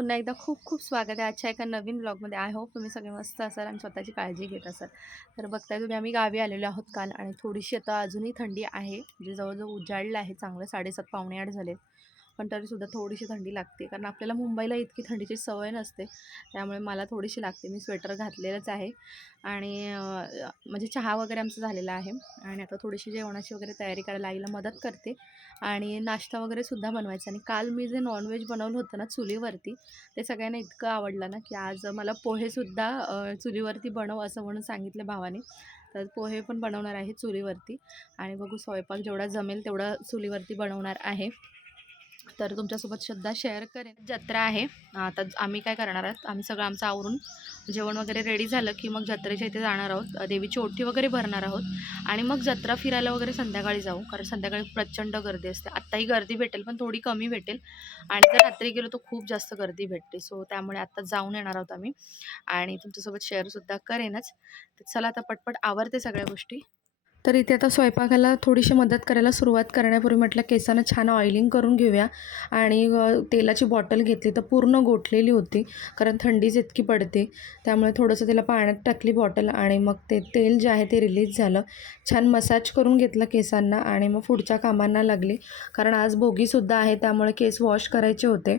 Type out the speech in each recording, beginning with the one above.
पुन्हा एकदा खूप खूप स्वागत आहे आजच्या एका नवीन ब्लॉगमध्ये. आय होप तुम्ही सगळे मस्त असाल आणि स्वतःची काळजी घेत असाल. तर बघताय तुम्ही, आम्ही गावी आलेलो आहोत काल आणि थोडीशी आता अजूनही थंडी आहे. म्हणजे जवळजवळ उजाडलं आहे चांगलं, 7:30 पावणे 8 झाले. पण तरीसुद्धा थोडीशी थंडी लागते, कारण आपल्याला मुंबईला इतकी थंडीची सवय नसते. त्यामुळे मला थोडीशी लागते. मी स्वेटर घातलेलंच आहे आणि म्हणजे चहा वगैरे आमचं झालेला आहे आणि आता थोडीशी जेवणाची वगैरे तयारी करायला आईला मदत करते आणि नाश्ता वगैरेसुद्धा बनवायचा. आणि काल मी जे नॉनव्हेज बनवलं होतं ना चुलीवरती, ते सगळ्यांना इतकं आवडलं ना की आज मला पोहेसुद्धा चुलीवरती बनव असं म्हणून सांगितलं भावाने. तर पोहे पण बनवणार आहे चुलीवरती आणि बघू स्वयंपाक जेवढा जमेल तेवढा चुलीवरती बनवणार आहे. तर तुमच्यासोबत सुद्धा शेअर करेन. जत्रा आहे आता, आम्ही काय करणार आहोत, आम्ही सगळं आमचं आवरून जेवण वगैरे रेडी झालं की मग जत्रेच्या इथे जाणार आहोत. देवीची ओटी वगैरे भरणार आहोत आणि मग जत्रा फिरायला वगैरे संध्याकाळी जाऊ, कारण संध्याकाळी प्रचंड गर्दी असते. आत्ताही गर्दी भेटेल पण थोडी कमी भेटेल आणि जर रात्री गेलो तर खूप जास्त गर्दी भेटते. सो त्यामुळे आत्ता जाऊन येणार आहोत आम्ही आणि तुमच्यासोबत शेअरसुद्धा करेनच. तर चला आता पटपट आवरते सगळ्या गोष्टी. तर इथे आता स्वयंपाकाला थोडीशी मदत करायला सुरुवात करण्यापूर्वी म्हटलं केसांना छान ऑइलिंग करून घेऊया. आणि तेलाची बॉटल घेतली तर पूर्ण गोठलेली होती, कारण थंडीच इतकी पडते. त्यामुळे थोडंसं त्याला पाण्यात टाकली बॉटल आणि मग ते तेल जे आहे ते रिलीज झालं. छान मसाज करून घेतलं केसांना आणि मग पुढच्या कामांना लागली, कारण आज भोगीसुद्धा आहे त्यामुळे केस वॉश करायचे होते.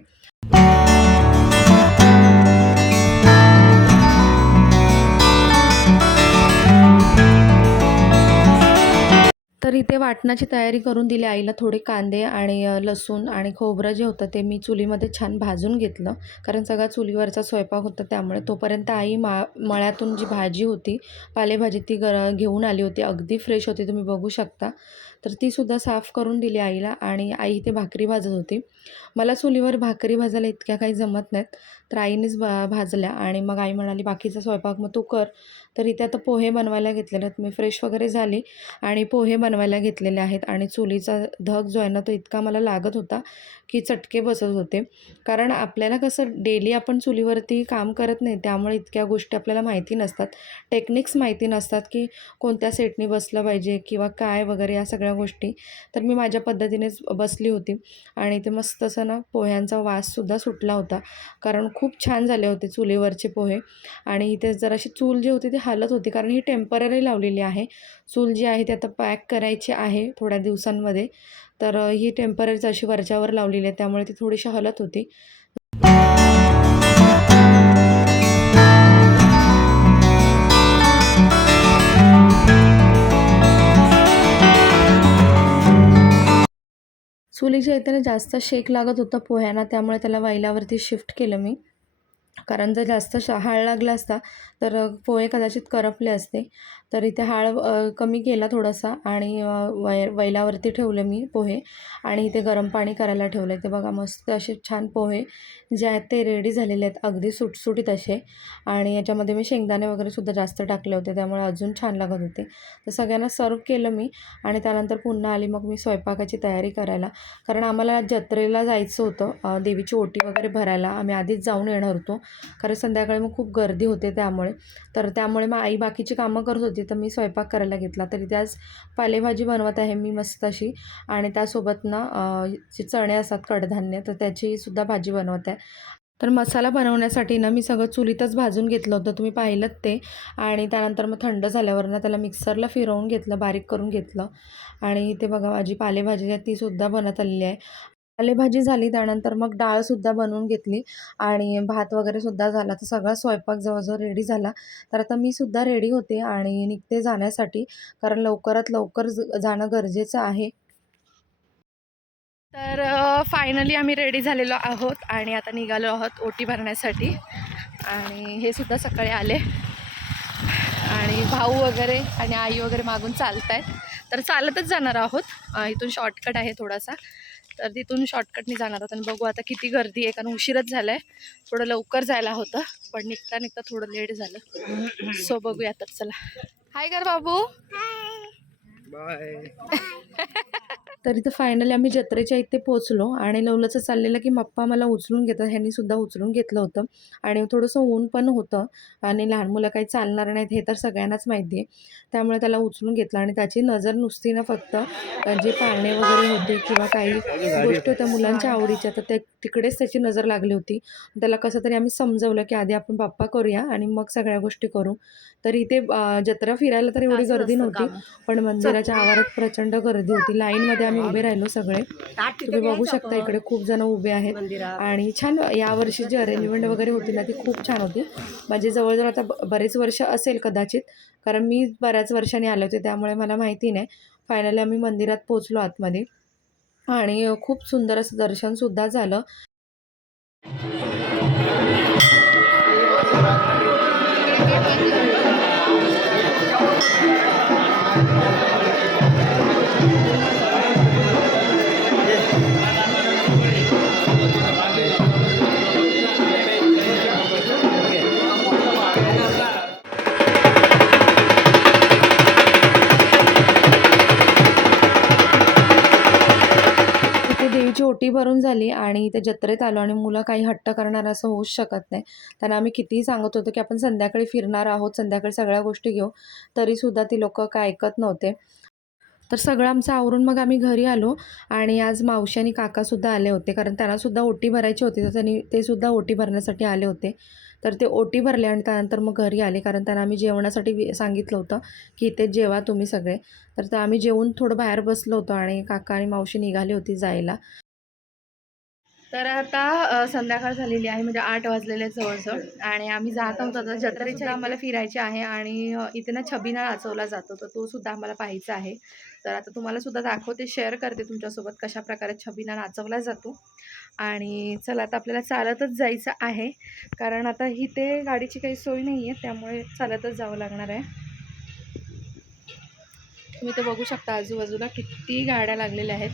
तर इथे वाटणाची तयारी करून दिली आईला. थोडे कांदे आणि लसूण आणि खोबरं जे होतं ते मी चुलीमध्ये छान भाजून घेतलं, कारण सगळा चुलीवरचा स्वयंपाक होता. त्यामुळे तोपर्यंत आई मळ्यातून जी भाजी होती, पालेभाजी, ती घेऊन आली होती. अगदी फ्रेश होती, तुम्ही बघू शकता. तर तीसुद्धा साफ करून दिली आईला आणि आई इथे भाकरी भाजत होती. मला चुलीवर भाकरी भाजायला इतक्या काही जमत नाहीत, तर आईनेच भाजल्या आणि मग आई म्हणाली बाकीचा स्वयंपाक मग तू कर. तर इथे आता पोहे बनवायला घेतलेले आहेत. मी फ्रेश वगैरे झाली आणि पोहे बनवायला घेतलेले आहेत. आणि चुलीचा धग जो आहे ना तो इतका मला लागत होता की चटके बसत होते, कारण आपल्याला कसं डेली आपण चुलीवरती काम करत नाही, त्यामुळे इतक्या गोष्टी आपल्याला माहिती नसतात, टेक्निक्स माहिती नसतात की कोणत्या सेटनी बसलं पाहिजे किंवा काय वगैरे या सगळ्या गोष्टी. तर मी माझ्या पद्धतीनेच बसली होती आणि ते मस्त असं ना पोह्यांचा वाससुद्धा सुटला होता, कारण खूप छान झाले होते चुलीवरचे पोहे. आणि इथे जराशी चूल जी होती ती हालत होती, कारण ही टेम्पररी लावलेली आहे. चूल जी आहे ती आता पॅक करायची आहे थोड्या दिवसांमध्ये, तर ही टेम्पररीच अशी वरच्यावर लावलेली आहे, त्यामुळे ती थोडीशी हलत होती. चुलीच्या इथे जास्त शेक लागत होता पोह्यांना, त्यामुळे त्याला वैलावरती शिफ्ट केलं मी, कारण जर जास्त हाळ लागला असता तर पोहे कदाचित करपले असते. तर इथे कमी केला थोडासा आणि वैलावरती ठेवले मी पोहे आणि इथे गरम पाणी करायला ठेवले. ते बघा मस्त असे छान पोहे जे आहेत ते रेडी झालेले आहेत, अगदी सुटसुटीत असे. आणि याच्यामध्ये मी शेंगदाणे वगैरेसुद्धा जास्त टाकले होते, त्यामुळे अजून छान लागत होते. तर सगळ्यांना सर्व केलं मी आणि त्यानंतर पुन्हा आली मग मी स्वयंपाकाची तयारी करायला, कारण आम्हाला जत्रेला जायचं होतं, देवीची ओटी वगैरे भरायला. आम्ही आधीच जाऊन येणार होतो, कारण संध्याकाळी मग खूप गर्दी होते त्यामुळे. तर त्यामुळे मग आई बाकीची कामं करत होती, तर मी स्वयंपाक करायला घेतला. तरी ते आज पालेभाजी बनवत आहे मी मस्त अशी, आणि त्यासोबत ना जे चणे असतात कडधान्य, तर त्याचीसुद्धा भाजी बनवत आहे. तर मसाला बनवण्यासाठी ना मी सगळं चुलीतच भाजून घेतलं होतं, तुम्ही पाहिलंत ते. आणि त्यानंतर मग थंड झाल्यावर ना त्याला मिक्सरला फिरवून घेतलं, बारीक करून घेतलं. आणि इथे बघा माझी पालेभाजी आहे तीसुद्धा बनत आलेली आहे. पालेभाजी झाली त्यानंतर मग डाळसुद्धा बनवून घेतली आणि भात वगैरेसुद्धा झाला. तर सगळा स्वयंपाक जवळजवळ रेडी झाला. तर आता मी सुद्धा रेडी होते आणि निघते जाण्यासाठी, कारण लवकरात लवकर जाणं गरजेचं आहे. तर फायनली आम्ही रेडी झालेलो आहोत आणि आता निघालो आहोत ओटी भरण्यासाठी. आणि हे सुद्धा सकाळी आले आणि भाऊ वगैरे आणि आई वगैरे मागून चालत आहेत. तर चालतच जाणार आहोत, इथून शॉर्टकट आहे थोडासा, तर तिथून शॉर्टकटने जाणार आहोत. आणि बघू आता किती गर्दी आहे, कारण उशीरच झाला आहे. थोडं लवकर जायला होतं पण निघता निघता थोडं लेट झालं. सो बघूया आता. चला, हाय कर बाबू, बाय. तर इथं फायनली आम्ही जत्रेच्या इथे पोहोचलो आणि लवलचं चाललेलं की पप्पा मला उचलून घेतात. ह्यांनी सुद्धा उचलून घेतलं होतं आणि थोडंसं ऊन पण होतं आणि लहान मुलं काही चालणार नाहीत हे तर सगळ्यांनाच माहिती आहे. त्यामुळे त्याला उचलून घेतलं आणि त्याची नजर नुसती ना फक्त जे पाळणे वगैरे होते किंवा काही गोष्टी होत्या मुलांच्या आवडीच्या, तर ते तिकडेच त्याची नजर लागली होती. त्याला कसं तरी आम्ही समजवलं की आधी आपण बाप्पा करूया आणि मग सगळ्या गोष्टी करू. तर इथे जत्रा फिरायला तर एवढी गर्दी नव्हती, पण मंदिराच्या आवारात प्रचंड गर्दी होती. लाईनमध्ये आम्ही उभे राहिलो सगळे. तुम्ही बघू शकता इकडे खूप जण उभे आहेत आणि छान यावर्षी जी अरेंजमेंट वगैरे होती ना ती खूप छान होती. म्हणजे जवळजवळ आता बरेच वर्ष असेल कदाचित, कारण मी बऱ्याच वर्षांनी आले होते त्यामुळे मला माहिती नाही. फायनली आम्ही मंदिरात पोहोचलो आतमध्ये आणि खूप सुंदर असं दर्शनसुद्धा झालं. देवीची ओटी भरून झाली आणि इथे जत्रेत आलो आणि मुलं काही हट्ट करणार असं होऊच शकत नाही. त्यांना आम्ही कितीही सांगत होतो की आपण संध्याकाळी फिरणार आहोत, संध्याकाळी सगळ्या गोष्टी घेऊ, तरीसुद्धा ती लोकं काय ऐकत नव्हते. तर सगळं आमचं आवरून मग आम्ही घरी आलो आणि आज मावशी आणि काकासुद्धा आले होते, कारण त्यांनासुद्धा ओटी भरायची होती, तर ते सुद्धा ओटी भरण्यासाठी आले होते. तर ते ओटी भरले आणि त्यानंतर मग घरी आले, कारण त्यांना आम्ही जेवणासाठी सांगितलं होतं की इथे जेवा तुम्ही सगळे. तर आम्ही जेवून थोडं बाहेर बसलो होतो आणि काका आणि मावशी निघाली होती जायला. तर आता संध्याकाळ झालेली आहे, म्हणजे 8 वाजलेले जवळजवळ आणि आम्ही जात आहोत आता जत्रेच्या आम्हाला फिरायचे आहे आणि इथे ना छबिना नाचवला जातो, तर तो सुद्धा आम्हाला पाहायचा आहे. तर आता तुम्हाला सुद्धा दाखवते, शेअर करते तुमच्यासोबत कशा प्रकारे छबिना नाचवला जातो. आणि चला आता आपल्याला चालतच जायचं आहे, कारण आता इथे गाडीची काही सोय नाही आहे, त्यामुळे चालतच जावं लागणार आहे. तुम्ही ते बघू शकता आजूबाजूला किती गाड्या लागलेल्या आहेत,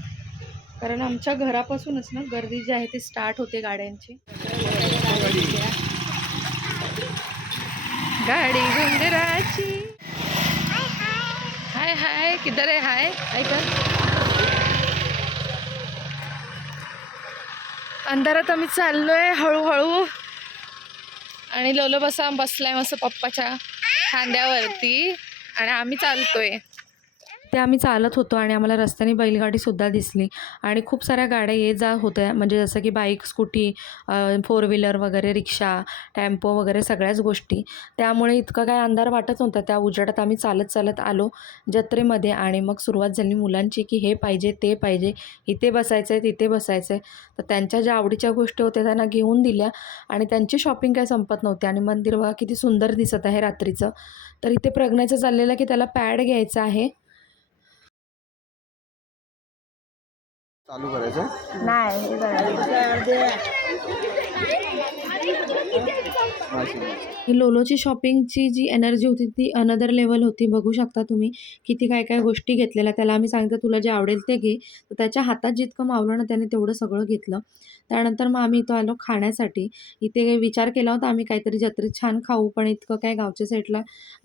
कारण आमच्या घरापासूनच ना गर्दी जी आहे ती स्टार्ट होते गाड्यांची. गाडी घुंगराची हाय हाय किधर आहे हाय ऐका. अंधारात आम्ही चाललोय हळूहळू आणि लोलो बसलाय मस्त पप्पाच्या खांद्यावरती आणि आम्ही चालतोय. ते आम्ही चालत होतो आणि आम्हाला रस्त्याने बैलगाडीसुद्धा दिसली आणि खूप साऱ्या गाड्या ये जा होत्या, म्हणजे जसं की बाईक, स्कूटी, 4 व्हीलर वगैरे, रिक्षा, टेम्पो वगैरे सगळ्याच गोष्टी. त्यामुळे इतकं काय अंधार वाटत नव्हता. त्या उजेडात आम्ही चालत चालत आलो जत्रेमध्ये आणि मग सुरुवात झाली मुलांची की हे पाहिजे, ते पाहिजे, इथे बसायचं आहे, तिथे बसायचं आहे. तर त्यांच्या ज्या आवडीच्या गोष्टी होत्या त्यांना घेऊन दिल्या आणि त्यांची शॉपिंग काय संपत नव्हती. आणि मंदिर बघा किती सुंदर दिसत आहे रात्रीचं. तर इथे प्रज्ञाचं चाललेलं की त्याला पॅड घ्यायचा आहे. चालू करायचं नाही ही लोलोची शॉपिंगची जी एनर्जी होती ती अनदर लेवल होती. बघू शकता तुम्ही किती काय काय गोष्टी घेतलेल्या. त्याला आम्ही सांगितलं तुला जे आवडेल ते घे, तर त्याच्या हातात जितकं मावलं ना त्याने तेवढं सगळं घेतलं. त्यानंतर मग आम्ही इथं आलो खाण्यासाठी. इथे विचार केला होता आम्ही काहीतरी जत्रेत छान खाऊ, पण इतकं काय गावच्या साईडला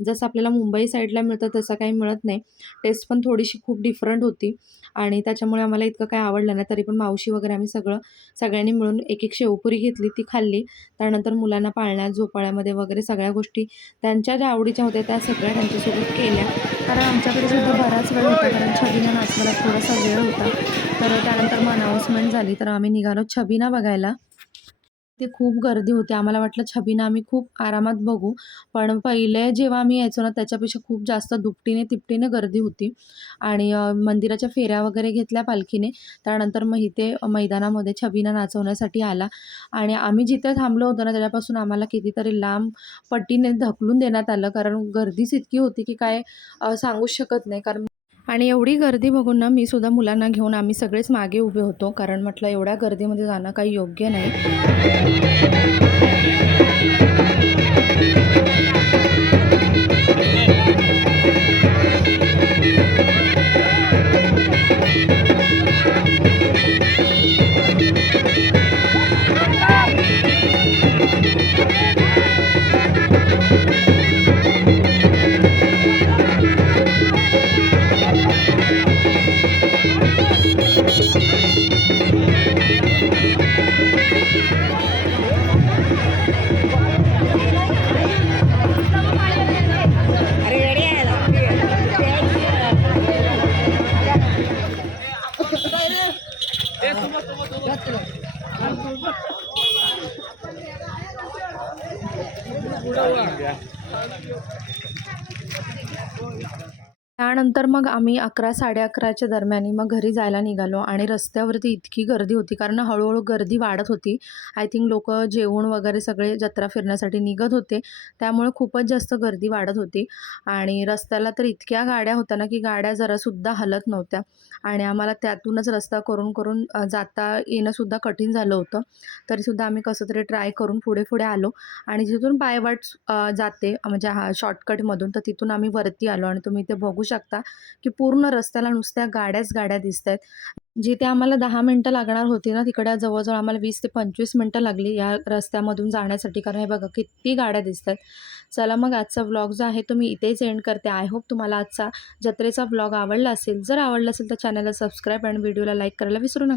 जसं आपल्याला मुंबई साईडला मिळतं तसं काही मिळत नाही. टेस्ट पण थोडीशी खूप डिफरंट होती आणि त्याच्यामुळे आम्हाला इतकं काही आवडलं नाही. तरी पण मावशी वगैरे आम्ही सगळ्यांनी मिळून एक शेवपुरी घेतली, ती खाल्ली. त्यानंतर मुलांना पाळण्यात, झोपाळ्यामध्ये वगैरे सगळ्या गोष्टी त्यांच्या ज्या आवडीच्या होत्या त्या सगळ्या त्यांच्यासोबत केल्या. कारण आमच्याकडे सुद्धा बराच वेळ होता, कारण छबिना नाचवायला थोडासा वेळ होता. तर त्यानंतर मग अनाऊन्समेंट झाली, तर आम्ही निघालो छबिना बघायला. ते खूप गर्दी होती. आम्हाला वाटलं छबिना आम्ही खूप आरामात बघू, पण पहिले जेव्हा आम्ही यायचो ना त्याच्यापेक्षा खूप जास्त दुपटीने गर्दी होती. आणि मंदिराच्या फेऱ्या वगैरे घेतल्या पालखीने. त्यानंतर मग इथे मैदानामध्ये छबिना नाचवण्यासाठी आला आणि आम्ही जिथे थांबलो होतो ना त्याच्यापासून आम्हाला कितीतरी लांब पट्टीने ढकलून देण्यात आलं, कारण गर्दीच इतकी होती की काय सांगूच शकत नाही. कारण आणि एवढी गर्दी बघून ना मी सुद्धा मुलांना घेऊन आम्ही सगळेच मागे उभे होतो, कारण म्हटलं एवढ्या गर्दीमध्ये जाणं काही योग्य नाही. त्यानंतर मग आम्ही 11-11:30च्या दरम्यान मग घरी जायला निघालो आणि रस्त्यावरती इतकी गर्दी होती कारण हळूहळू गर्दी वाढत होती. आय थिंक लोकं जेवून वगैरे सगळे जत्रा फिरण्यासाठी निघत होते. त्यामुळे खूपच जास्त गर्दी वाढत होती आणि रस्त्याला तर इतक्या गाड्या होत्या ना, की गाड्या जरासुद्धा हलत नव्हत्या आणि आम्हाला त्यातूनच रस्ता करून जाता येणंसुद्धा कठीण झालं होतं. तरीसुद्धा आम्ही कसं तरी ट्राय करून पुढे आलो आणि जिथून पायवाट जाते म्हणजे हा शॉर्टकटमधून, तर तिथून आम्ही वरती आलो आणि तुम्ही इथे बघू शकता, की पूर्ण रस्त्याला नुसत्या गाड्याच गाड्या दिसतायत. जिथे आम्हाला 10 मिनिटं लागणार होती ना, तिकडे जवळ-जवळ आम्हाला 20 ते 25 मिनिटं लागली या रस्त्यामधून जाण्यासाठी. कारण हे बघा किती गाड्या दिसतायत. चला मग आजचा व्लॉग जो आहे तो मी इथेच एंड करते. आय होप तुम्हाला आजचा जत्रेचा व्लॉग आवडला असेल. जर आवडला असेल तर चॅनलला सबस्क्राईब आणि व्हिडिओला लाईक करायला विसरू नका.